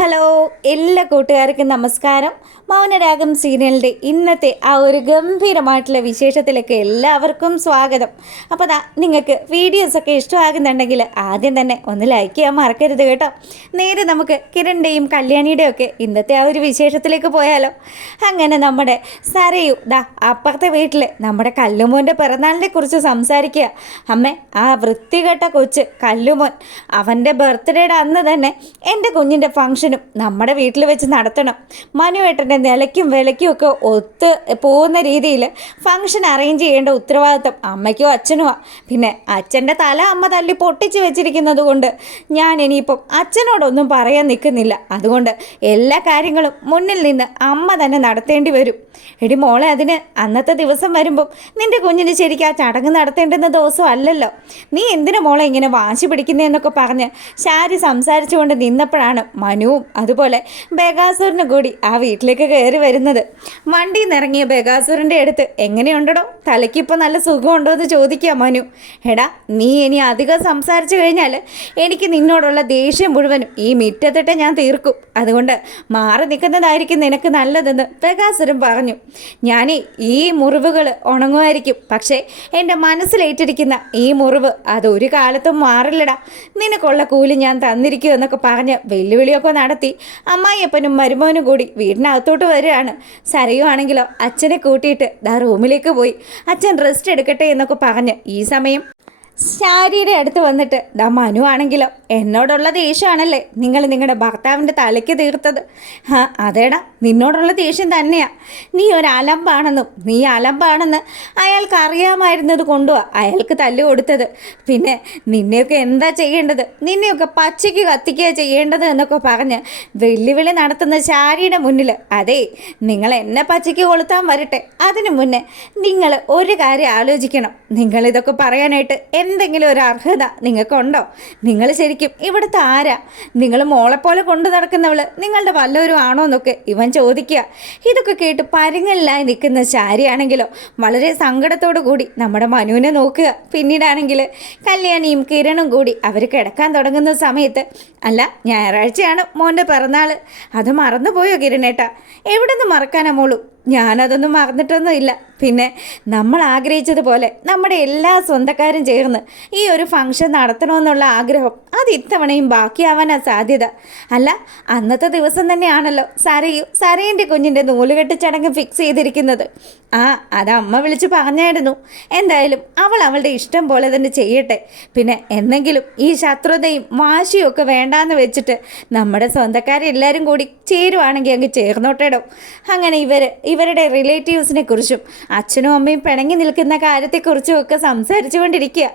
Hello എല്ലാ കൂട്ടുകാർക്കും നമസ്കാരം. മൗനരാഗം സീരിയലിൻ്റെ ഇന്നത്തെ ആ ഒരു ഗംഭീരമായിട്ടുള്ള വിശേഷത്തിലേക്ക് എല്ലാവർക്കും സ്വാഗതം. അപ്പോൾ നിങ്ങൾക്ക് വീഡിയോസൊക്കെ ഇഷ്ടമാകുന്നുണ്ടെങ്കിൽ ആദ്യം തന്നെ ഒന്ന് ലൈക്ക് ചെയ്യാൻ മറക്കരുത് കേട്ടോ. നേരെ നമുക്ക് കിരണിൻ്റെയും കല്യാണിയുടെയും ഒക്കെ ഇന്നത്തെ ആ ഒരു വിശേഷത്തിലേക്ക് പോയാലോ. അങ്ങനെ നമ്മുടെ സരയു അപ്പുറത്തെ വീട്ടിൽ നമ്മുടെ കല്ലുമോൻ്റെ പിറന്നാളിനെ കുറിച്ച് സംസാരിക്കുക. അമ്മേ, ആ വൃത്തികെട്ട കൊച്ച് കല്ലുമോൻ അവൻ്റെ ബർത്ത്ഡേയുടെ അന്ന് തന്നെ എൻ്റെ കുഞ്ഞിൻ്റെ ഫംഗ്ഷനും നമ്മുടെ വീട്ടിൽ വെച്ച് നടത്തണം. മനുവേട്ടൻ്റെ നിലയ്ക്കും വിലയ്ക്കും ഒക്കെ ഒത്ത് പോകുന്ന രീതിയിൽ ഫംഗ്ഷൻ അറേഞ്ച് ചെയ്യേണ്ട ഉത്തരവാദിത്വം അമ്മയ്ക്കോ അച്ഛനുമാ. പിന്നെ അച്ഛൻ്റെ തല അമ്മ തല്ലി പൊട്ടിച്ച് വെച്ചിരിക്കുന്നത് കൊണ്ട് ഞാൻ ഇനിയിപ്പം അച്ഛനോടൊന്നും പറയാൻ നിൽക്കുന്നില്ല. അതുകൊണ്ട് എല്ലാ കാര്യങ്ങളും മുന്നിൽ നിന്ന് അമ്മ തന്നെ നടത്തേണ്ടി വരും. എടി മോളെ, അതിന് അന്നത്തെ ദിവസം വരുമ്പം നിൻ്റെ കുഞ്ഞിന് ശരിക്കും ആ ചടങ്ങ് നടത്തേണ്ടുന്ന ദിവസം അല്ലല്ലോ. നീ എന്തിനു മോളെ ഇങ്ങനെ വാശി പിടിക്കുന്നതെന്നൊക്കെ പറഞ്ഞ് ശാരി സംസാരിച്ചുകൊണ്ട് നിന്നപ്പോഴാണ് മനുവും അതുപോലെ ബേഗാസുരനും കൂടി ആ വീട്ടിലേക്ക് കയറി വരുന്നത്. വണ്ടിയിൽ നിന്നിറങ്ങിയ ബേഗാസുരൻ്റെ അടുത്ത് എങ്ങനെയുണ്ടോ, തലയ്ക്കിപ്പോൾ നല്ല സുഖമുണ്ടോ എന്ന് ചോദിക്കുക മനു. എടാ, നീ ഇനി അധികം സംസാരിച്ചു കഴിഞ്ഞാൽ എനിക്ക് നിന്നോടുള്ള ദേഷ്യം മുഴുവനും ഈ മിറ്റത്തിട്ട് ഞാൻ തീർക്കും. അതുകൊണ്ട് മാറി നിൽക്കുന്നതായിരിക്കും നിനക്ക് നല്ലതെന്ന് ബേഗാസുരൻ പറഞ്ഞു. ഞാൻ ഈ മുറിവുകൾ ഉണങ്ങുമായിരിക്കും, പക്ഷേ എൻ്റെ മനസ്സിലേറ്റിരിക്കുന്ന ഈ മുറിവ് അതൊരു കാലത്തും മാറില്ലടാ. നിനക്കുള്ള കൂലി ഞാൻ തന്നിരിക്കും എന്നൊക്കെ പറഞ്ഞ് വെല്ലുവിളിയൊക്കെ നടത്തി അമ്മായിയപ്പനും മരുമോനും കൂടി വീടിനകത്തോട്ട് വരികയാണ്. സരയുവാണെങ്കിലോ അച്ഛനെ കൂട്ടിയിട്ട് റൂമിലേക്ക് പോയി. അച്ഛൻ റെസ്റ്റ് എടുക്കട്ടെ എന്നൊക്കെ പറഞ്ഞ് ഈ സമയം ശാരിയുടെ അടുത്ത് വന്നിട്ട് മനു ആണെങ്കിലോ എന്നോടുള്ള ദേഷ്യമാണല്ലേ നിങ്ങൾ നിങ്ങളുടെ ഭർത്താവിൻ്റെ തലയ്ക്ക് തീർത്തത്. അതേടാ, നിന്നോടുള്ള ദേഷ്യം തന്നെയാ. നീ ഒരു അലമ്പാണെന്നും നീ അലമ്പാണെന്ന് അയാൾക്ക് അറിയാമായിരുന്നത് കൊണ്ടുവാ അയാൾക്ക് തല്ല് കൊടുത്തത്. പിന്നെ നിന്നെയൊക്കെ എന്താ ചെയ്യേണ്ടത്, നിന്നെയൊക്കെ പച്ചയ്ക്ക് കത്തിക്കുക ചെയ്യേണ്ടത് എന്നൊക്കെ പറഞ്ഞ് വെല്ലുവിളി നടത്തുന്ന ശാരിയുടെ മുന്നിൽ, അതേ നിങ്ങൾ എന്നെ പച്ചയ്ക്ക് കൊളുത്താൻ വരട്ടെ, അതിനു മുന്നേ നിങ്ങൾ ഒരു കാര്യം ആലോചിക്കണം. നിങ്ങളിതൊക്കെ പറയാനായിട്ട് എന്തെങ്കിലും ഒരു അർഹത നിങ്ങൾക്കുണ്ടോ? നിങ്ങൾ ശരിക്കും ഇവിടുത്തെ ആരാ? നിങ്ങൾ മോളെപ്പോലെ കൊണ്ടു നടക്കുന്നവൾ നിങ്ങളുടെ വല്ലവരും ആണോ എന്നൊക്കെ ഇവൻ ചോദിക്കുക. ഇതൊക്കെ കേട്ട് പരുങ്ങലിലായി നിൽക്കുന്ന ശാരിയാണെങ്കിലോ വളരെ സങ്കടത്തോടു കൂടി നമ്മുടെ മനുവിനെ നോക്കുക. പിന്നീടാണെങ്കിൽ കല്യാണിയും കിരണും കൂടി അവർ കിടക്കാൻ തുടങ്ങുന്ന സമയത്ത്, അല്ല ഞായറാഴ്ചയാണ് മോൻ്റെ പിറന്നാൾ, അത് മറന്നുപോയോ കിരണേട്ടാ? എവിടെ നിന്ന് മറക്കാനാ മോളൂ? ഞാനതൊന്നും മറന്നിട്ടൊന്നുമില്ല. പിന്നെ നമ്മൾ ആഗ്രഹിച്ചതുപോലെ നമ്മുടെ എല്ലാ സ്വന്തക്കാരും ചേർന്ന് ഈ ഒരു ഫംഗ്ഷൻ നടത്തണമെന്നുള്ള ആഗ്രഹം അത് ഇത്തവണയും ബാക്കിയാവാനാ സാധ്യത. അല്ല, അന്നത്തെ ദിവസം തന്നെയാണല്ലോ സരയിൻ്റെ കുഞ്ഞിൻ്റെ നൂലുകെട്ട് ചടങ്ങ് ഫിക്സ് ചെയ്തിരിക്കുന്നത്. അത് അമ്മ വിളിച്ച് പറഞ്ഞായിരുന്നു. എന്തായാലും അവൾ അവളുടെ ഇഷ്ടം പോലെ തന്നെ ചെയ്യട്ടെ. പിന്നെ എന്തെങ്കിലും ഈ ശത്രുതയും വാശിയും ഒക്കെ വേണ്ടാന്ന് വെച്ചിട്ട് നമ്മുടെ സ്വന്തക്കാരെല്ലാവരും കൂടി ചേരുവാണെങ്കിൽ അങ്ങ് ചേർന്നോട്ടേടോ. അങ്ങനെ ഇവരുടെ റിലേറ്റീവ്സിനെ കുറിച്ചും അച്ഛനും അമ്മയും പിണങ്ങി നിൽക്കുന്ന കാര്യത്തെക്കുറിച്ചും ഒക്കെ സംസാരിച്ചു കൊണ്ടിരിക്കുക.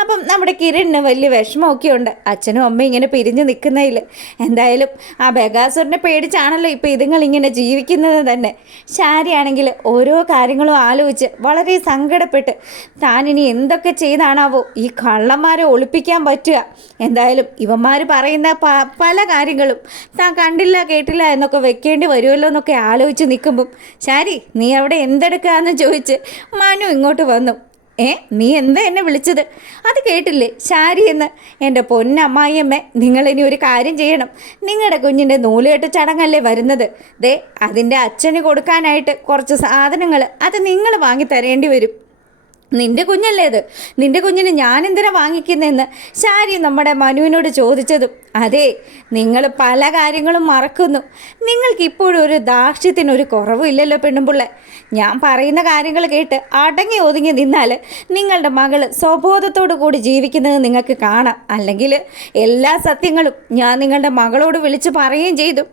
അപ്പം നമ്മുടെ കിരണിന് വലിയ വിഷമമൊക്കെ ഉണ്ട് അച്ഛനും അമ്മയും ഇങ്ങനെ പിരിഞ്ഞു നിൽക്കുന്നതിൽ. എന്തായാലും ആ ബഗാസുരനെ പേടിച്ചാണല്ലോ ഇപ്പോൾ ഇതുങ്ങളിങ്ങനെ ജീവിക്കുന്നത് തന്നെ. ശാരിയാണെങ്കിൽ ഓരോ കാര്യങ്ങളും ആലോചിച്ച് വളരെ സങ്കടപ്പെട്ട് താനിനി എന്തൊക്കെ ചെയ്താണാവോ ഈ കള്ളന്മാരെ ഒളിപ്പിക്കാൻ പറ്റുക. എന്തായാലും ഇവന്മാർ പറയുന്ന പല കാര്യങ്ങളും താൻ കണ്ടില്ല കേട്ടില്ല എന്നൊക്കെ വെക്കേണ്ടി വരുമല്ലോ എന്നൊക്കെ ആലോചിച്ച് നിൽക്കുമ്പം, ശാരി നീ അവിടെ എന്തെടുക്കാന്ന് ചോദിച്ച് മനു ഇങ്ങോട്ട് വന്നു. നീ എന്താ എന്നെ വിളിച്ചത്? അത് കേട്ടില്ലേ ശാരി എന്ന്? എൻ്റെ പൊന്നമ്മായിയമ്മേ, നിങ്ങളിനി ഒരു കാര്യം ചെയ്യണം. നിങ്ങളുടെ കുഞ്ഞിൻ്റെ നൂലുകെട്ട് ചടങ്ങല്ലേ വരുന്നത്. അതിൻ്റെ അച്ഛന് കൊടുക്കാനായിട്ട് കുറച്ച് സാധനങ്ങൾ അത് നിങ്ങൾ വാങ്ങി തരേണ്ടി വരും. നിൻ്റെ കുഞ്ഞല്ലേ അത്, നിൻ്റെ കുഞ്ഞിന് ഞാനെന്തിനാ വാങ്ങിക്കുന്നതെന്ന് ശാരി നമ്മുടെ മനുവിനോട് ചോദിച്ചതും, അതെ നിങ്ങൾ പല കാര്യങ്ങളും മറക്കുന്നു. നിങ്ങൾക്ക് ഇപ്പോഴും ഒരു ദാക്ഷ്യത്തിനൊരു കുറവില്ലല്ലോ പെണ്ണുമ്പിള്ളേ. ഞാൻ പറയുന്ന കാര്യങ്ങൾ കേട്ട് അടങ്ങി ഒതുങ്ങി നിന്നാൽ നിങ്ങളുടെ മകൾ സ്വബോധത്തോടു കൂടി ജീവിക്കുന്നത് നിങ്ങൾക്ക് കാണാം. അല്ലെങ്കിൽ എല്ലാ സത്യങ്ങളും ഞാൻ നിങ്ങളുടെ മകളോട് വിളിച്ച് പറയുകയും ചെയ്തു.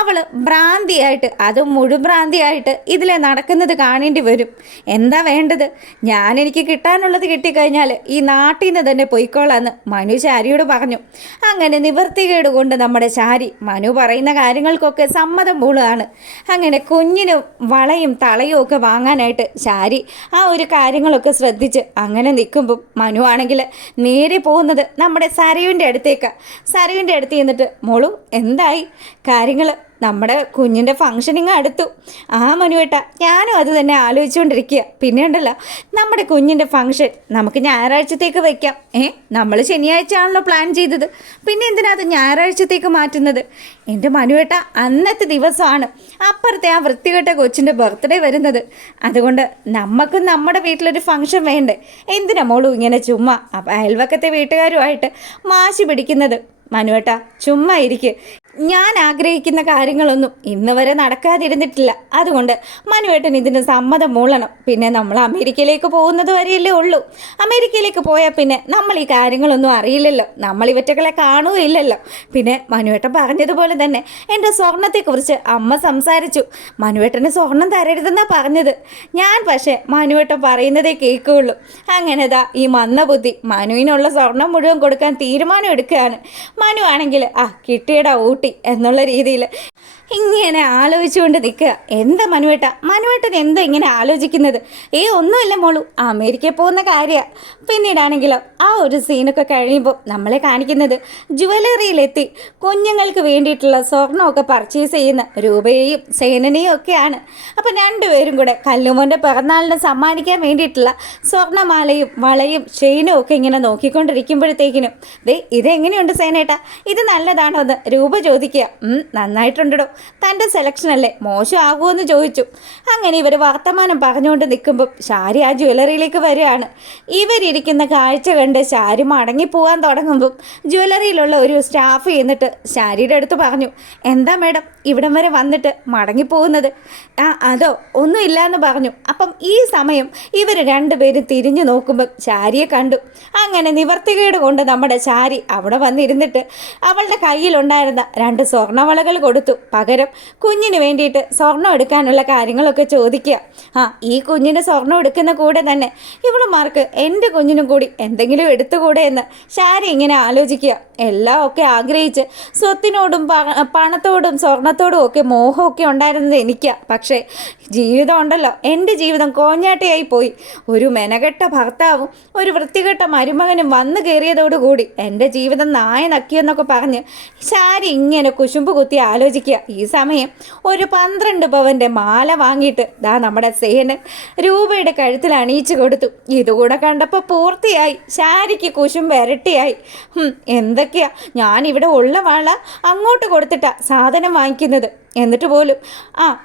അവൾ ഭ്രാന്തിയായിട്ട്, അതും മുഴുഭ്രാന്തിയായിട്ട് ഇതിലെ നടക്കുന്നത് കാണേണ്ടി വരും. എന്താ വേണ്ടത്? എനിക്ക് കിട്ടാനുള്ളത് കിട്ടിക്കഴിഞ്ഞാൽ ഈ നാട്ടിൽ നിന്ന് തന്നെ പൊയ്ക്കോളാന്ന് മനു ശാരിയോട് പറഞ്ഞു. അങ്ങനെ നിവർത്തികേട് കൊണ്ട് നമ്മുടെ ശാരി മനു പറയുന്ന കാര്യങ്ങൾക്കൊക്കെ സമ്മതം മൂളാണ്. അങ്ങനെ കുഞ്ഞിന് വളയും തളയും ഒക്കെ വാങ്ങാനായിട്ട് ശാരി ആ ഒരു കാര്യങ്ങളൊക്കെ ശ്രദ്ധിച്ച് അങ്ങനെ നിൽക്കുമ്പം മനു ആണെങ്കിൽ നേരെ പോകുന്നത് നമ്മുടെ സരയുവിൻ്റെ അടുത്തേക്കാണ്. സരയുവിൻ്റെ അടുത്ത് ചെന്നിട്ട്, മോളു എന്തായി കാര്യങ്ങൾ? നമ്മുടെ കുഞ്ഞിൻ്റെ ഫംഗ്ഷനിങ് അടുത്തു. ആ മനുവേട്ട, ഞാനും അത് തന്നെ ആലോചിച്ചുകൊണ്ടിരിക്കുക. പിന്നെ ഉണ്ടല്ലോ, നമ്മുടെ കുഞ്ഞിൻ്റെ ഫംഗ്ഷൻ നമുക്ക് ഞായറാഴ്ചത്തേക്ക് വയ്ക്കാം. നമ്മൾ ശനിയാഴ്ച ആണല്ലോ പ്ലാൻ ചെയ്തത്, പിന്നെ എന്തിനാ അത് ഞായറാഴ്ചത്തേക്ക് മാറ്റുന്നത്? എൻ്റെ മനുവേട്ട, അന്നത്തെ ദിവസമാണ് അപ്പുറത്തെ ആ വൃത്തികെട്ട കൊച്ചിൻ്റെ ബർത്ത്ഡേ വരുന്നത്. അതുകൊണ്ട് നമുക്കും നമ്മുടെ വീട്ടിലൊരു ഫംഗ്ഷൻ വേണ്ടേ? എന്തിനാ മോളും ഇങ്ങനെ ചുമ്മാ അയൽവക്കത്തെ വീട്ടുകാരുമായിട്ട് വാശി പിടിക്കുന്നത്? മനുവേട്ട, ചുമ്മാ ഇരിക്കുക. ഞാൻ ആഗ്രഹിക്കുന്ന കാര്യങ്ങളൊന്നും ഇന്ന് വരെ നടക്കാതിരുന്നിട്ടില്ല. അതുകൊണ്ട് മനുവേട്ടൻ ഇതിന് സമ്മതം മൂളണം. പിന്നെ നമ്മൾ അമേരിക്കയിലേക്ക് പോകുന്നത് വരെയല്ലേ ഉള്ളൂ. അമേരിക്കയിലേക്ക് പോയാൽ പിന്നെ നമ്മൾ ഈ കാര്യങ്ങളൊന്നും അറിയില്ലല്ലോ, നമ്മൾ ഇവറ്റകളെ കാണുകയില്ലല്ലോ. പിന്നെ മനുവേട്ടൻ പറഞ്ഞതുപോലെ തന്നെ എൻ്റെ സ്വർണത്തെക്കുറിച്ച് അമ്മ സംസാരിച്ചു. മനുവേട്ടന് സ്വർണം തരരുതെന്നാണ് പറഞ്ഞത്. ഞാൻ പക്ഷേ മനുവേട്ടൻ പറയുന്നതേ കേൾക്കുകയുള്ളൂ. അങ്ങനെതാ ഈ മന്ദബുദ്ധി മനുവിനുള്ള സ്വർണം മുഴുവൻ കൊടുക്കാൻ തീരുമാനം എടുക്കുകയാണ്. മനു ആണെങ്കിൽ കിട്ടിയടാ ഊട്ടി എന്നുള്ള രീതിയിൽ ഇങ്ങനെ ആലോചിച്ചുകൊണ്ട് നിൽക്കുക. എന്താ മനുവേട്ടൻ എന്താ ഇങ്ങനെ ആലോചിക്കുന്നത്? ഒന്നുമില്ല മോളു, അമേരിക്കയിൽ പോകുന്ന കാര്യമാണ്. പിന്നീടാണെങ്കിലോ ആ ഒരു സീനൊക്കെ കഴിയുമ്പോൾ നമ്മളെ കാണിക്കുന്നത് ജുവലറിയിലെത്തി കുഞ്ഞുങ്ങൾക്ക് വേണ്ടിയിട്ടുള്ള സ്വർണ്ണമൊക്കെ പർച്ചേസ് ചെയ്യുന്ന രൂപയെയും സേനനെയും ഒക്കെയാണ്. അപ്പം രണ്ടുപേരും കൂടെ കല്ലുമോൻ്റെ പിറന്നാളിന് സമ്മാനിക്കാൻ വേണ്ടിയിട്ടുള്ള സ്വർണ്ണമാലയും വളയും ചെയിനും ഒക്കെ ഇങ്ങനെ നോക്കിക്കൊണ്ടിരിക്കുമ്പോഴത്തേക്കിനും ഇതെങ്ങനെയുണ്ട് സേനേട്ടാ, ഇത് നല്ലതാണോ എന്ന് രൂപ ചോദിക്കുക. നന്നായിട്ടുണ്ടോ, തൻ്റെ സെലക്ഷനല്ലേ, മോശമാകുമോ എന്ന് ചോദിച്ചു. അങ്ങനെ ഇവർ വർത്തമാനം പറഞ്ഞുകൊണ്ട് നിൽക്കുമ്പം ശാരി ആ ജ്വല്ലറിയിലേക്ക് വരികയാണ്. ഇവരിയ്ക്കുന്ന കാഴ്ച കണ്ട് ശാരി മടങ്ങിപ്പോകാൻ തുടങ്ങുമ്പം ജ്വല്ലറിയിലുള്ള ഒരു സ്റ്റാഫ് ചെന്നിട്ട് ശാരിയുടെ അടുത്ത് പറഞ്ഞു, എന്താ മേഡം ഇവിടം വരെ വന്നിട്ട് മടങ്ങിപ്പോകുന്നത്? അതോ ഒന്നുമില്ല എന്ന് പറഞ്ഞു. അപ്പം ഈ സമയം ഇവർ രണ്ടുപേരും തിരിഞ്ഞു നോക്കുമ്പം ശാരിയെ കണ്ടു. അങ്ങനെ നിവർത്തികേട് കൊണ്ട് നമ്മുടെ ശാരി അവിടെ വന്നിരുന്നിട്ട് അവളുടെ കയ്യിലുണ്ടായിരുന്ന 2 സ്വർണ്ണവളകൾ കൊടുത്തു. പകരം കുഞ്ഞിന് വേണ്ടിയിട്ട് സ്വർണ്ണം എടുക്കാനുള്ള കാര്യങ്ങളൊക്കെ ചോദിക്കുക. ഈ കുഞ്ഞിന് സ്വർണ്ണം എടുക്കുന്ന കൂടെ തന്നെ ഇവളുമാർക്ക് എൻ്റെ കുഞ്ഞിനും കൂടി എന്തെങ്കിലും എടുത്തുകൂടെ എന്ന് ശാരി ഇങ്ങനെ ആലോചിക്കുക. എല്ലാം ഒക്കെ ആഗ്രഹിച്ച് സ്വത്തിനോടും പണത്തോടും സ്വർണത്തോടും ഒക്കെ മോഹമൊക്കെ ഉണ്ടായിരുന്നത് എനിക്കാ. പക്ഷേ ജീവിതം ഉണ്ടല്ലോ, എൻ്റെ ജീവിതം കോഞ്ഞാട്ടയായി പോയി. ഒരു മെനകെട്ട ഭർത്താവും ഒരു വൃത്തികെട്ട മരുമകനും വന്നു കയറിയതോടുകൂടി എൻ്റെ ജീവിതം നായ നക്കിയെന്നൊക്കെ പറഞ്ഞ് ശാരി ഇങ്ങനെ കുശുമ്പ് കുത്തി ആലോചിക്കുക. ഈ സമയം ഒരു 12 പവൻ്റെ മാല വാങ്ങിയിട്ട് നമ്മുടെ സേനൻ രൂപയുടെ കഴുത്തിൽ അണിയിച്ചു കൊടുത്തു. ഇതുകൂടെ കണ്ടപ്പോൾ പൂർത്തിയായി. ശാരിക്ക് കുശുമ്പ് ഇരട്ടിയായി. എന്തൊക്കെയാ ഞാനിവിടെ ഉള്ള വാള അങ്ങോട്ട് കൊടുത്തിട്ടാ സാധനം വാങ്ങിക്കുന്നത്. എന്നിട്ട് പോലും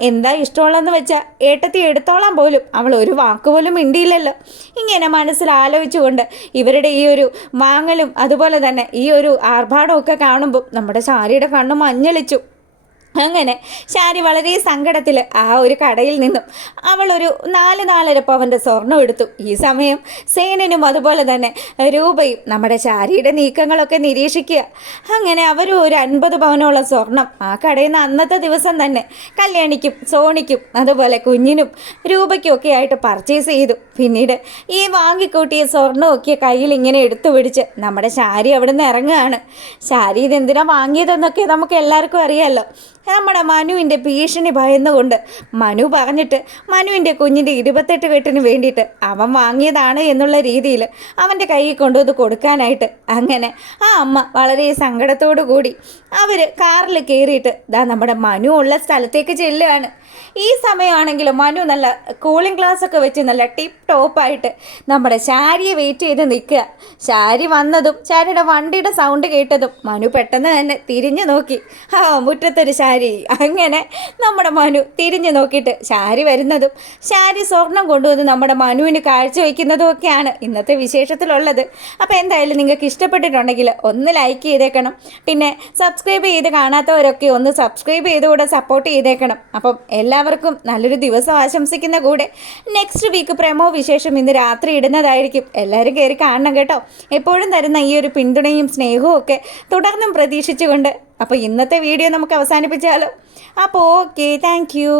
എന്താ ഇഷ്ടമുള്ളതെന്ന് വെച്ചാൽ ഏട്ടത്തി എടുത്തോളാൻ പോലും അവൾ ഒരു വാക്കുപോലും മിണ്ടിയില്ലല്ലോ. ഇങ്ങനെ മനസ്സിൽ ആലോചിച്ചുകൊണ്ട് ഇവരുടെ ഈ ഒരു വാങ്ങലും അതുപോലെ തന്നെ ഈ ഒരു ആർഭാടമൊക്കെ കാണുമ്പോൾ നമ്മുടെ ശാരിയുടെ കണ്ണ് മഞ്ഞളിച്ചു. അങ്ങനെ ശാരി വളരെ സങ്കടത്തിൽ ആ ഒരു കടയിൽ നിന്നും അവളൊരു 4-4.5 പവൻ്റെ സ്വർണ്ണം എടുത്തു. ഈ സമയം സേനനും അതുപോലെ തന്നെ രൂപയും നമ്മുടെ ശാരിയുടെ നീക്കങ്ങളൊക്കെ നിരീക്ഷിക്കുക. അങ്ങനെ അവർ ഒരു 50 പവനോളം സ്വർണം ആ കടയിൽ നിന്ന് അന്നത്തെ ദിവസം തന്നെ കല്യാണിക്കും സോണിക്കും അതുപോലെ കുഞ്ഞിനും രൂപയ്ക്കും ഒക്കെ ആയിട്ട് പർച്ചേസ് ചെയ്തു. പിന്നീട് ഈ വാങ്ങിക്കൂട്ടിയ സ്വർണ്ണമൊക്കെ കയ്യിൽ ഇങ്ങനെ എടുത്തു പിടിച്ച് നമ്മുടെ ശാരി അവിടെ നിന്ന് ഇറങ്ങുകയാണ്. ശാരി ഇതെന്തിനാണ് വാങ്ങിയതെന്നൊക്കെ നമുക്ക് എല്ലാവർക്കും അറിയാമല്ലോ. നമ്മുടെ മനുവിൻ്റെ ഭീഷണി ഭയന്നുകൊണ്ട് മനു പറഞ്ഞിട്ട് മനുവിൻ്റെ കുഞ്ഞിൻ്റെ 28 കെട്ടിന് വേണ്ടിയിട്ട് അവൻ വാങ്ങിയതാണ് എന്നുള്ള രീതിയിൽ അവൻ്റെ കയ്യിൽ കൊണ്ടുവന്ന് കൊടുക്കാനായിട്ട് അങ്ങനെ ആ അമ്മ വളരെ സങ്കടത്തോടു കൂടി അവർ കാറിൽ കയറിയിട്ട് നമ്മുടെ മനു ഉള്ള സ്ഥലത്തേക്ക് ചെല്ലുകയാണ്. ഈ സമയമാണെങ്കിലും മനു നല്ല കൂളിംഗ് ഗ്ലാസ്സൊക്കെ വെച്ച് നല്ല ടിപ്പ് ടോപ്പായിട്ട് നമ്മുടെ ശാരിയെ വെയിറ്റ് ചെയ്ത് നിൽക്കുക. ശാരി വന്നതും ശാരിയുടെ വണ്ടിയുടെ സൗണ്ട് കേട്ടതും മനു പെട്ടെന്ന് തന്നെ തിരിഞ്ഞു നോക്കി. മുറ്റത്തൊരു ശാരി. അങ്ങനെ നമ്മുടെ മനു തിരിഞ്ഞു നോക്കിയിട്ട് ശാരി വരുന്നതും ശാരി സ്വർണം കൊണ്ടുവന്ന് നമ്മുടെ മനുവിന് കാഴ്ചവെക്കുന്നതും ഒക്കെയാണ് ഇന്നത്തെ വിശേഷത്തിലുള്ളത്. അപ്പോൾ എന്തായാലും നിങ്ങൾക്ക് ഇഷ്ടപ്പെട്ടിട്ടുണ്ടെങ്കിൽ ഒന്ന് ലൈക്ക് ചെയ്തേക്കണം. പിന്നെ സബ്സ്ക്രൈബ് ചെയ്ത് കാണാത്തവരൊക്കെ ഒന്ന് സബ്സ്ക്രൈബ് ചെയ്തുകൂടെ സപ്പോർട്ട് ചെയ്തേക്കണം. അപ്പം എല്ലാവർക്കും നല്ലൊരു ദിവസം ആശംസിക്കുന്ന കൂടെ നെക്സ്റ്റ് വീക്ക് പ്രമോ വിശേഷം ഇന്ന് രാത്രി ഇടുന്നതായിരിക്കും. എല്ലാവരും കയറി കാണണം കേട്ടോ. എപ്പോഴും തരുന്ന ഈ ഒരു പിന്തുണയും സ്നേഹവും ഒക്കെ തുടർന്നും പ്രതീക്ഷിച്ചുകൊണ്ട് അപ്പോൾ ഇന്നത്തെ വീഡിയോ നമുക്ക് അവസാനിപ്പിച്ചാലോ? അപ്പോൾ ഓക്കെ, താങ്ക് യു.